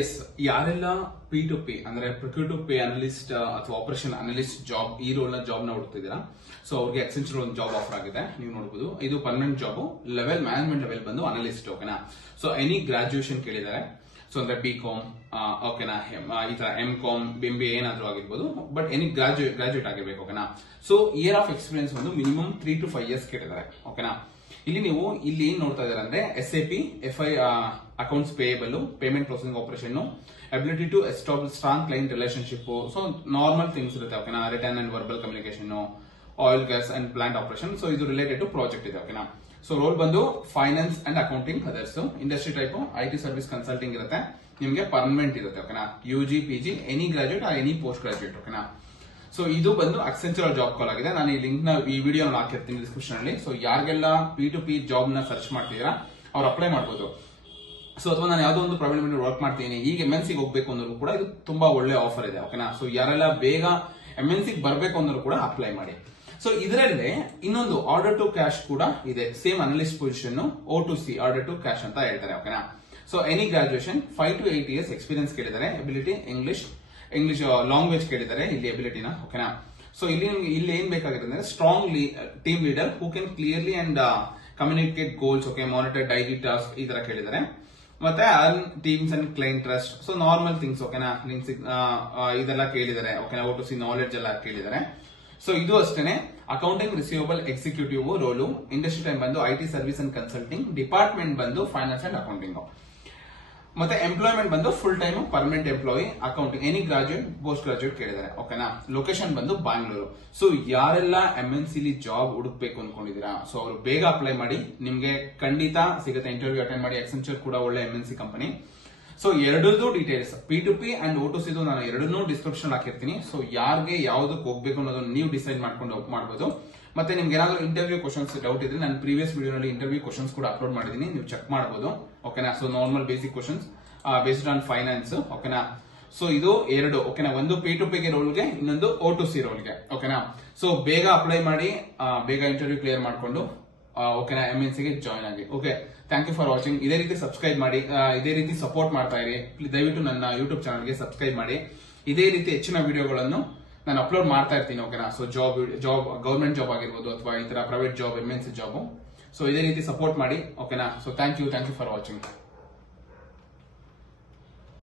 S, ಯಾರೆಲ್ಲ P2P ಅಂದ್ರೆ procure to pay analyst ಅಥವಾ ಆಪರೇಷನ್ ಅನಲಿಸ್ಟ್ ಜಾಬ್ ಈ ರೋಲ್ ನ ಜಾಬ್ ನ ಹುಡುಕ್ತಿದ್ದೀರಾ, ಸೊ ಅವ್ರಿಗೆ ಎಕ್ಸೆಂಚರ್ ಒಂದು ಜಾಬ್ ಆಫರ್ ಆಗಿದೆ. ನೀವು ನೋಡಬಹುದು, ಇದು permanent job, level management level ಬಂದು ಅನಲಿಸ್ಟ್. ಓಕೆನಾ, ಸೊ ಎನಿ ಗ್ರಾಜುಯೇಷನ್ ಕೇಳಿದ್ದಾರೆ. ಸೊ ಅಂದ್ರೆ BCom, ಓಕೆನಾ, ಈ ತರ MCom, MBA ಏನಾದ್ರೂ ಆಗಿರ್ಬೋದು, ಬಟ್ ಎನಿ ಗ್ರಾಜುಯೇಟ್ ಆಗಿರ್ಬೇಕು. ಓಕೆನಾ, ಸೊ ಇಯರ್ ಆಫ್ ಎಕ್ಸ್ಪೀರಿಯನ್ಸ್ ಒಂದು ಮಿನಿಮಮ್ 3 to 5 years ಕೇಳಿದ್ದಾರೆ. ಓಕೆನಾ, ಇಲ್ಲಿ ನೀವು ಇಲ್ಲಿ ಏನ್ ನೋಡ್ತಾ ಇದ್ದಾರೆ ಅಂದ್ರೆ SAP, FI, accounts payable, payment processing operation, ability to establish strong client relationship, so normal things ಇರುತ್ತೆ. ಓಕೆನಾ, return and verbal communication, oil gas and plant operation. So ಇದು ರಿಲೇಟೆಡ್ ಟು ಪ್ರಾಜೆಕ್ಟ್ ಇದೆ. ಓಕೆನಾ, ಸೊ ರೋಲ್ ಬಂದು finance and accounting others. Industry type IT service consulting ಇರುತ್ತೆ. ನಿಮಗೆ permanent ಇರುತ್ತೆ. ಓಕೆನಾ, UG, PG, any graduate or any post graduate. ಓಕೆನಾ, so ಇದು ಬಂದು ಅಕ್ಸೆಂಚರ್ ಜಾಬ್ ಕಾಲ್ ಆಗಿದೆ. ನಾನು ಈ ಲಿಂಕ್ ನ ಈ ವಿಡಿಯೋ ಹಾಕಿರ್ತೀನಿ ಡಿಸ್ಕ್ರಿಪ್ಷನ್ ಅಲ್ಲಿ. ಸೊ ಯಾರಿಗೆಲ್ಲ P2P ಜಾಬ್ ನ ಸರ್ಚ್ ಮಾಡ್ತಿದ್ದೀರಾ ಅವ್ರು ಅಪ್ಲೈ ಮಾಡಬಹುದು. ಸೊ ಅಥವಾ ನಾನು ಯಾವ್ದೋ ಒಂದು ಪ್ರೈವೇಟ್ ಲಿಮಿಟೆಡ್ ವರ್ಕ್ ಮಾಡ್ತೀನಿ, ಈಗ MNC ಹೋಗ್ಬೇಕು ಅನ್ನೋರು ಕೂಡ ಇದು ತುಂಬಾ ಒಳ್ಳೆ ಆಫರ್ ಇದೆ. ಓಕೆನಾ, ಸೊ ಯಾರೆಲ್ಲ ಬೇಗ MNC ಬರಬೇಕು ಅನ್ನೋರು ಕೂಡ ಅಪ್ಲೈ ಮಾಡಿ. ಸೊ ಇದರಲ್ಲೇ ಇನ್ನೊಂದು ಆರ್ಡರ್ ಟು ಕ್ಯಾಶ್ ಕೂಡ ಇದೆ. Same analyst position, O2C order to cash ಅಂತ ಹೇಳ್ತಾರೆ. ಓಕೆನಾ, so any graduation 5 to 8 years experience ಕೇಳಿದ್ದಾರೆ. ಎಬಿಲಿಟಿ ಇಂಗ್ಲಿಷ್ ಲ್ಯಾಂಗ್ವೇಜ್ ಕೇಳಿದ್ದಾರೆ ಇಲ್ಲಿ ಎಬಿಲಿಟಿನ. ಓಕೆನಾ, ಸೊ ಇಲ್ಲಿ ಏನ್ ಬೇಕಾಗಿದೆ ಅಂದ್ರೆ strong team leader who can clearly and communicate goals. Okay, monitor daily task ಈ ತರ ಕೇಳಿದ್ದಾರೆ. ಮತ್ತೆ earn teams and client trust. So normal things. ಓಕೆನಾ, ಇದೆಲ್ಲ ಕೇಳಿದ್ದಾರೆ. ಓಕೆನಾ, O2C ನಾಲೆಡ್ಜ್ ಎಲ್ಲ ಕೇಳಿದ್ದಾರೆ. ಸೊ ಇದು ಅಷ್ಟೇನೆ. Accounting receivable executive role. Industry time ಬಂದು IT service and consulting. Department ಬಂದು ಫೈನಾನ್ಸ್ ಅಂಡ್ ಅಕೌಂಟಿಂಗ್. ಮತ್ತೆ ಎಂಪ್ಲಾಯ್ಮೆಂಟ್ ಬಂದು full time permanent employee, accounting, any graduate, post graduate ಕೇಳಿದ್ದಾರೆ. ಓಕೆನಾ, ಲೊಕೇಶನ್ ಬಂದು ಬ್ಯಾಂಗ್ಳೂರು. ಸೊ ಯಾರೆಲ್ಲ MNC ಜಾಬ್ ಹುಡುಕ್ಬೇಕು ಅನ್ಕೊಂಡಿದ್ದೀರಾ, ಸೊ ಅವರು ಬೇಗ ಅಪ್ಲೈ ಮಾಡಿ, ನಿಮ್ಗೆ ಖಂಡಿತ ಸಿಗುತ್ತೆ. ಇಂಟರ್ವ್ಯೂ ಅಟೆಂಡ್ ಮಾಡಿ. ಎಕ್ಸೆಂಚರ್ ಕೂಡ ಒಳ್ಳೆ MNC ಕಂಪನಿ. ಸೊ ಎರಡೂ ಡೀಟೇಲ್ಸ್ P2P ಅಂಡ್ O2C ನಾನು ಎರಡನ್ನೂ ಡಿಸ್ಕ್ರಿಪ್ಷನ್ ಹಾಕಿರ್ತೀನಿ. ಸೊ ಯಾರಿಗೆ ಯಾವ್ದಕ್ಕೆ ಹೋಗ್ಬೇಕು ಅನ್ನೋದನ್ನ ನೀವು ಡಿಸೈಡ್ ಮಾಡ್ಕೊಂಡು ಮಾಡಬಹುದು. ಮತ್ತೆ ನಿಮ್ಗೆ ಏನಾದ್ರು ಇಂಟರ್ವ್ಯೂ ಕ್ವಶನ್ಸ್ ಡೌಟ್ ಇದ್ರೆ ನಾನು ಪ್ರೀವಿಯಸ್ ವಿಡಿಯೋನಲ್ಲಿ ಇಂಟರ್ವ್ಯೂ ಕ್ವಶನ್ಸ್ ಕೂಡ ಅಪ್ಲೋಡ್ ಮಾಡಿದೀನಿ, ನೀವು ಚೆಕ್ ಮಾಡಬಹುದು. ಓಕೆನಾ, so normal basic questions based on finance. ಓಕೆನಾ, ಸೊ ಇದು ಎರಡು. ಓಕೆನಾ, ಒಂದು P2P ಗೆ ರೋಲ್ಗೆ, ಇನ್ನೊಂದು O2C ರೋಲ್ಗೆ. ಓಕೆನಾ, ಸೊ ಬೇಗ ಅಪ್ಲೈ ಮಾಡಿ, ಬೇಗ ಇಂಟರ್ವ್ಯೂ ಕ್ಲಿಯರ್ ಮಾಡ್ಕೊಂಡು ಓಕೆನಾ MNC ಗೆ ಜಾಯ್ನ್ ಆಗಿ. Okay, thank you for watching. ಇದೇ ರೀತಿ ಸಬ್ಸ್ಕ್ರೈಬ್ ಮಾಡಿ, ಇದೇ ರೀತಿ ಸಪೋರ್ಟ್ ಮಾಡ್ತಾ ಇರಿ. ದಯವಿಟ್ಟು ನನ್ನ ಯೂಟ್ಯೂಬ್ ಚಾನಲ್ಗೆ ಸಬ್ಸ್ಕ್ರೈಬ್ ಮಾಡಿ. ಇದೇ ರೀತಿ ಹೆಚ್ಚಿನ ವಿಡಿಯೋಗಳನ್ನು ನಾನು ಅಪ್ಲೋಡ್ ಮಾಡ್ತಾ ಇರ್ತೀನಿ. ಓಕೆನಾ, ಸೊ ಜಾಬ್ ಗವರ್ಮೆಂಟ್ ಜಾಬ್ ಆಗಿರ್ಬೋದು ಅಥವಾ ಈ ತರ private job, MNC job. So ಇದೇ ರೀತಿ ಸಪೋರ್ಟ್ ಮಾಡಿ. ಓಕೆನಾ, so thank you for watching.